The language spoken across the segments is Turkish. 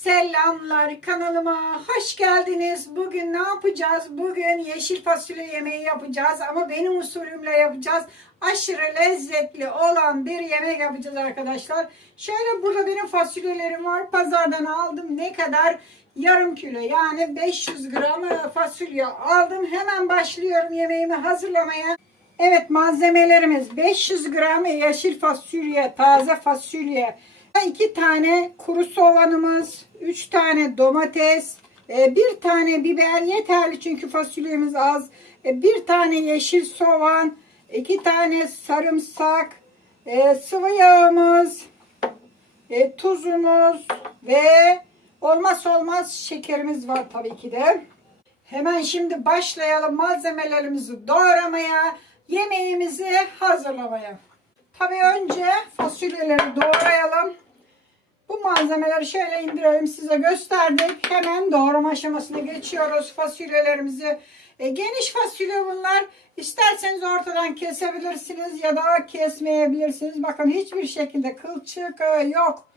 Selamlar, kanalıma hoş geldiniz. Bugün ne yapacağız? Bugün yeşil fasulye yemeği yapacağız ama benim usulümle yapacağız. Aşırı lezzetli olan bir yemek yapacağız arkadaşlar. Şöyle burada benim fasulyelerim var. Pazardan aldım. Ne kadar? Yarım kilo, yani 500 gram fasulye aldım. Hemen başlıyorum yemeğimi hazırlamaya. Evet, malzemelerimiz 500 gram yeşil fasulye, taze fasulye, 2 tane kuru soğanımız, 3 tane domates, 1 tane biber yeterli çünkü fasulyemiz az, 1 tane yeşil soğan, 2 tane sarımsak, sıvı yağımız, tuzumuz ve olmazsa olmaz şekerimiz var tabii ki de. Hemen şimdi başlayalım malzemelerimizi doğramaya, yemeğimizi hazırlamaya. Tabii önce fasulyeleri doğrayalım. Bu malzemeleri şöyle indirelim, size gösterdik. Hemen doğrama aşamasına geçiyoruz fasulyelerimizi. Geniş fasulye bunlar. İsterseniz ortadan kesebilirsiniz ya da kesmeyebilirsiniz. Bakın hiçbir şekilde kılçık yok.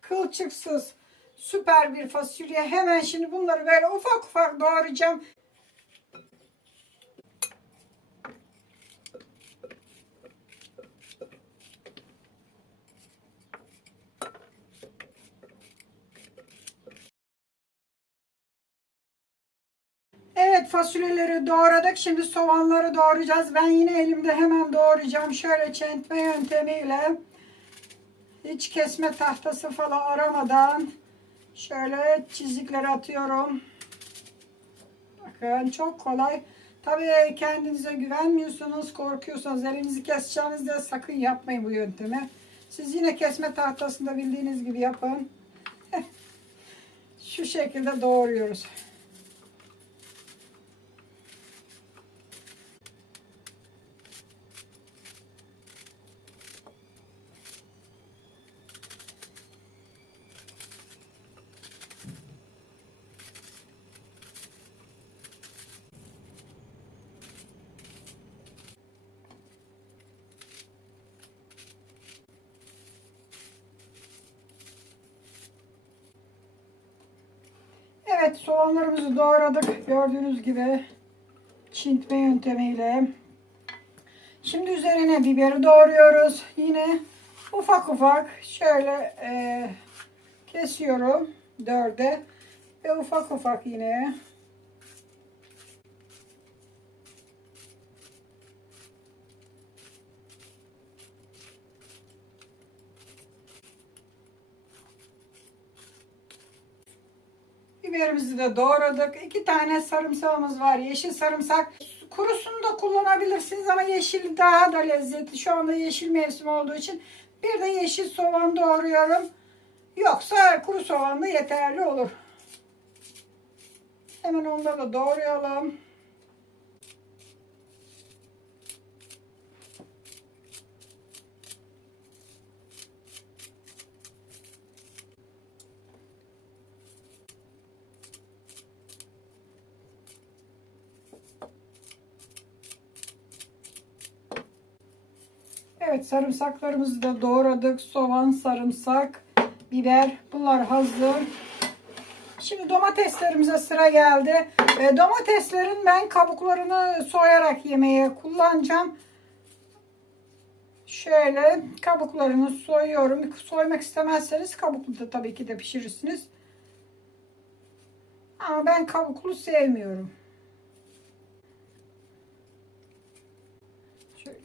Kılçıksız süper bir fasulye. Hemen şimdi bunları böyle ufak ufak doğrayacağım. Evet, fasulyeleri doğradık. Şimdi soğanları doğrayacağız. Ben yine elimde hemen doğrayacağım. Şöyle çentme yöntemiyle, hiç kesme tahtası falan aramadan şöyle çizikleri atıyorum. Bakın çok kolay. Tabii kendinize güvenmiyorsunuz, korkuyorsanız, elinizi keseceğinizde sakın yapmayın bu yöntemi. Siz yine kesme tahtasında bildiğiniz gibi yapın. Şu şekilde doğruyoruz. Evet, soğanlarımızı doğradık. Gördüğünüz gibi çintme yöntemiyle. Şimdi üzerine biberi doğruyoruz. Yine ufak ufak şöyle kesiyorum dörde ve ufak ufak yine. Biberimizi de doğradık. 2 tane sarımsağımız var. Yeşil sarımsak. Kurusunu da kullanabilirsiniz ama yeşil daha da lezzetli. Şu anda yeşil mevsim olduğu için bir de yeşil soğan doğruyorum. Yoksa kuru soğan da yeterli olur. Hemen onları da doğrayalım. Evet, sarımsaklarımızı da doğradık. Soğan, sarımsak, biber, bunlar hazır. Şimdi domateslerimize sıra geldi. Domateslerin ben kabuklarını soyarak yemeğe kullanacağım. Şöyle kabuklarını soyuyorum. Soymak istemezseniz kabuklu da tabii ki de pişirirsiniz. Ama ben kabuklu sevmiyorum. Şöyle.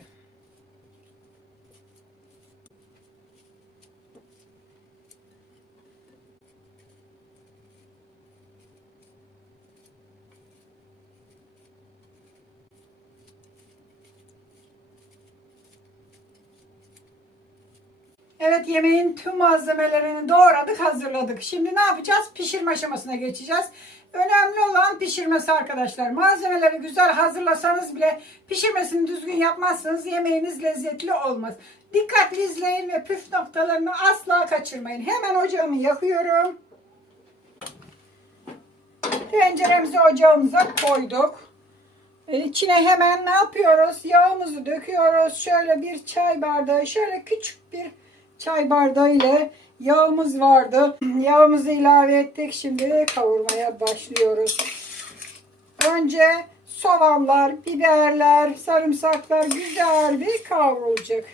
Evet, yemeğin tüm malzemelerini doğradık, hazırladık. Şimdi ne yapacağız? Pişirme aşamasına geçeceğiz. Önemli olan pişirmesi arkadaşlar. Malzemeleri güzel hazırlasanız bile pişirmesini düzgün yapmazsanız yemeğiniz lezzetli olmaz. Dikkatli izleyin ve püf noktalarını asla kaçırmayın. Hemen ocağımı yakıyorum. Tenceremizi ocağımıza koyduk. İçine hemen ne yapıyoruz? Yağımızı döküyoruz. Şöyle bir çay bardağı, şöyle küçük bir çay bardağı ile yağımız vardı. Yağımızı ilave ettik. Şimdi kavurmaya başlıyoruz. Önce soğanlar, biberler, sarımsaklar güzel bir kavrulacak.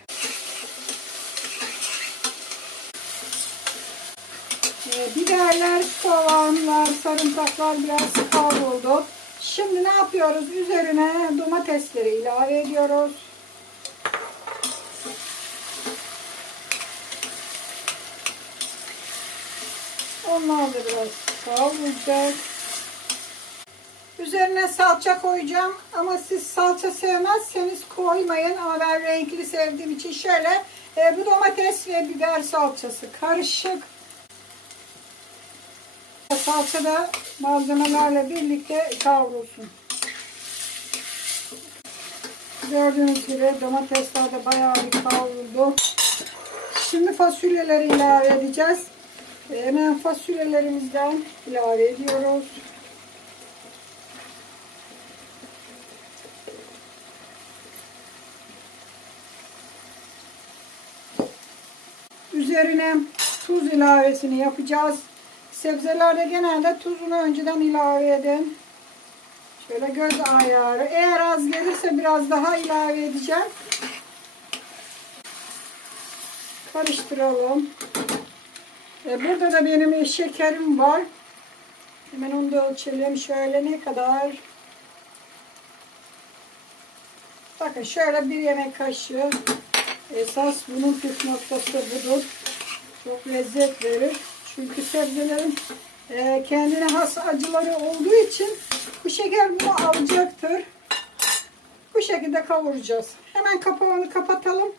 Biberler, soğanlar, sarımsaklar biraz kavruldu. Şimdi ne yapıyoruz? Üzerine domatesleri ilave ediyoruz. Onlar da biraz kavrulacak. Üzerine salça koyacağım ama siz salça sevmezseniz koymayın, ama ben renkli sevdiğim için şöyle bu domates ve biber salçası karışık. Salça da malzemelerle birlikte kavrulsun. Gördüğünüz gibi domatesler de bayağı bir kavruldu. Şimdi fasulyeleri ilave edeceğiz. Hemen fasulyelerimizden ilave ediyoruz. Üzerine tuz ilavesini yapacağız. Sebzelerde genelde tuzunu önceden ilave edin. Şöyle göz ayarı. Eğer az gelirse biraz daha ilave edeceğim. Karıştıralım. Burada da benim şekerim var. Hemen onu da ölçelim. Şöyle ne kadar? Bakın şöyle bir yemek kaşığı. Esas bunun püf noktası budur. Çok lezzet verir. Çünkü sebzelerin kendine has acıları olduğu için bu şeker bunu alacaktır. Bu şekilde kavuracağız. Hemen kapağını kapatalım.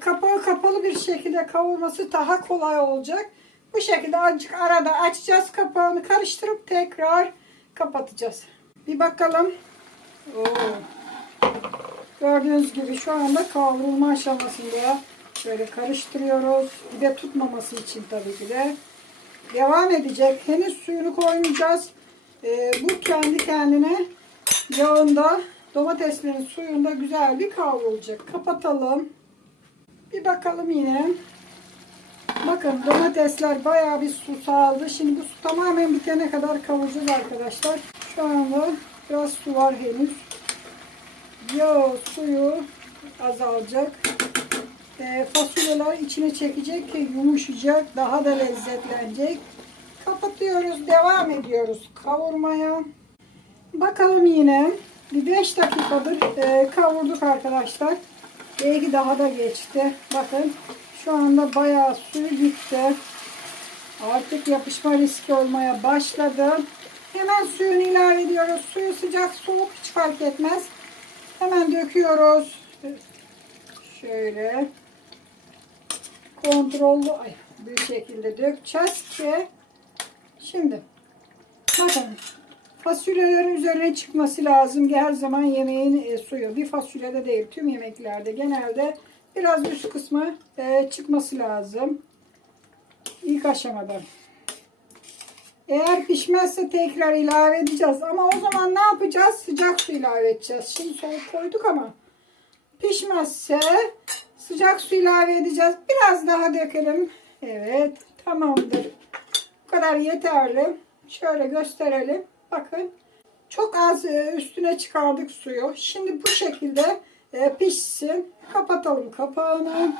Kapağı kapalı bir şekilde kavurması daha kolay olacak. Bu şekilde azıcık arada açacağız. Kapağını karıştırıp tekrar kapatacağız. Bir bakalım. Oo. Gördüğünüz gibi şu anda kavrulma aşamasında. Şöyle karıştırıyoruz. Bir de tutmaması için tabii ki de. Devam edecek. Henüz suyunu koymayacağız. Bu kendi kendine yağında, domateslerin suyunda güzel bir kavrulacak. Kapatalım. Bir bakalım yine. Bakın domatesler bayağı bir su saldı. Şimdi bu su tamamen bitene kadar kavuracağız arkadaşlar. Şu anda biraz su var henüz. Yağ, suyu azalacak. Fasulyeler içine çekecek ki yumuşayacak, daha da lezzetlenecek. Kapatıyoruz, devam ediyoruz kavurmaya. Bakalım yine bir 5 dakikadır kavurduk arkadaşlar. Belki daha da geçti. Bakın şu anda bayağı suyu gitti. Artık yapışma riski olmaya başladı. Hemen suyunu ilave ediyoruz. Suyu sıcak, soğuk hiç fark etmez. Hemen döküyoruz. Şöyle kontrollü bir şekilde dökeceğiz ki şimdi bakın fasulyelerin üzerine çıkması lazım. Her zaman yemeğin suyu bir fasulyede değil, tüm yemeklerde genelde biraz üst kısmı çıkması lazım ilk aşamada. Eğer pişmezse tekrar ilave edeceğiz ama o zaman ne yapacağız? Sıcak su ilave edeceğiz. Şimdi soğuk koyduk ama pişmezse sıcak su ilave edeceğiz. Biraz daha dökelim. Evet, tamamdır. Bu kadar yeterli. Şöyle gösterelim. Bakın. Çok az üstüne çıkardık suyu. Şimdi bu şekilde pişsin. Kapatalım kapağını.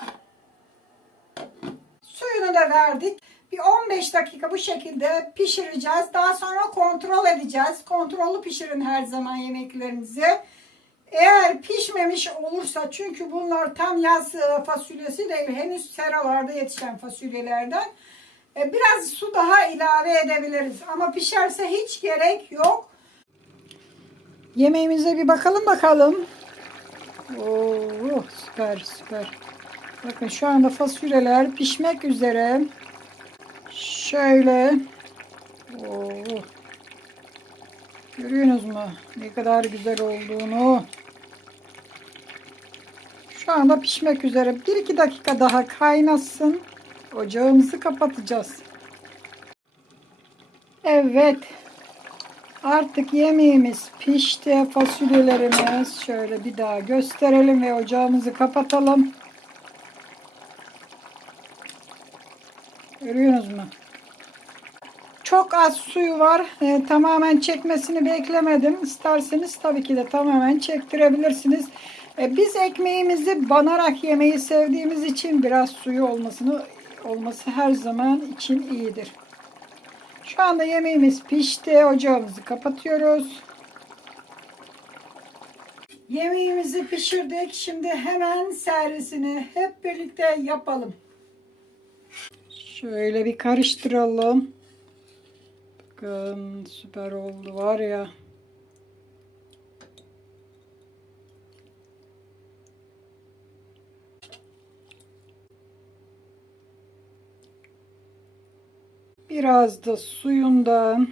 Suyunu da verdik. Bir 15 dakika bu şekilde pişireceğiz. Daha sonra kontrol edeceğiz. Kontrollü pişirin her zaman yemeklerinizi. Eğer pişmemiş olursa, çünkü bunlar tam yaz fasulyesi değil, henüz seralarda yetişen fasulyelerden, biraz su daha ilave edebiliriz. Ama pişerse hiç gerek yok. Yemeğimize bir bakalım. Oo, süper süper. Bakın şu anda fasulyeler pişmek üzere. Şöyle. Oo. Görüyorsunuz mu? Ne kadar güzel olduğunu. Şu anda pişmek üzere. 1-2 dakika daha kaynasın. Ocağımızı kapatacağız. Evet. Artık yemeğimiz pişti. Fasulyelerimiz. Şöyle bir daha gösterelim ve ocağımızı kapatalım. Görüyorsunuz mu? Çok az suyu var. Tamamen çekmesini beklemedim. İsterseniz tabii ki de tamamen çektirebilirsiniz. Biz ekmeğimizi banarak yemeyi sevdiğimiz için biraz suyu olması her zaman için iyidir. Şu anda yemeğimiz pişti. Ocağımızı kapatıyoruz. Yemeğimizi pişirdik. Şimdi hemen servisini hep birlikte yapalım. Şöyle bir karıştıralım. Bakın süper oldu var ya. Biraz da suyundan.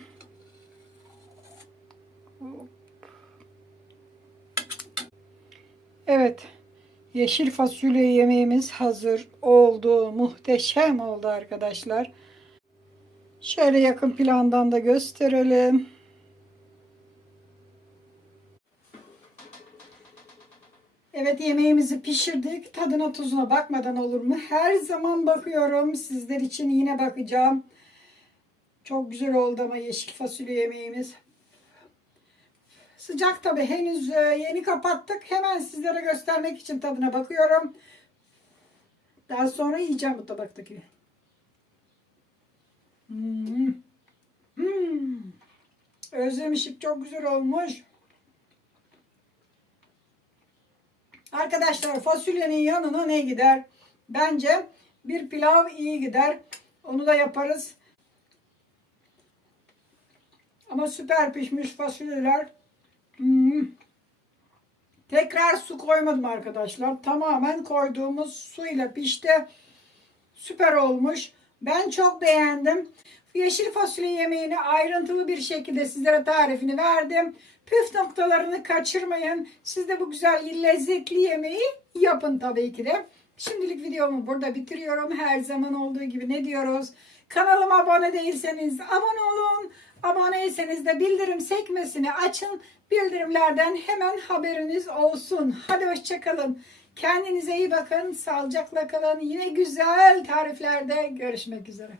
Evet. Yeşil fasulye yemeğimiz hazır oldu. Muhteşem oldu arkadaşlar. Şöyle yakın plandan da gösterelim. Evet, yemeğimizi pişirdik. Tadına tuzuna bakmadan olur mu? Her zaman bakıyorum. Sizler için yine bakacağım. Çok güzel oldu ama yeşil fasulye yemeğimiz. Sıcak tabii, henüz yeni kapattık. Hemen sizlere göstermek için tadına bakıyorum. Daha sonra yiyeceğim bu tabaktaki. Özlemişim, çok güzel olmuş. Arkadaşlar, fasulyenin yanına ne gider? Bence bir pilav iyi gider. Onu da yaparız. Ama süper pişmiş fasulyeler. Tekrar su koymadım arkadaşlar. Tamamen koyduğumuz suyla pişti. Süper olmuş. Ben çok beğendim. Yeşil fasulye yemeğini ayrıntılı bir şekilde sizlere tarifini verdim. Püf noktalarını kaçırmayın. Siz de bu güzel lezzetli yemeği yapın tabii ki de. Şimdilik videomu burada bitiriyorum. Her zaman olduğu gibi ne diyoruz? Kanalıma abone değilseniz abone olun. Aboneyseniz de bildirim sekmesini açın. Bildirimlerden hemen haberiniz olsun. Hadi hoşça kalın. Kendinize iyi bakın. Sağlıcakla kalın. Yine güzel tariflerde görüşmek üzere.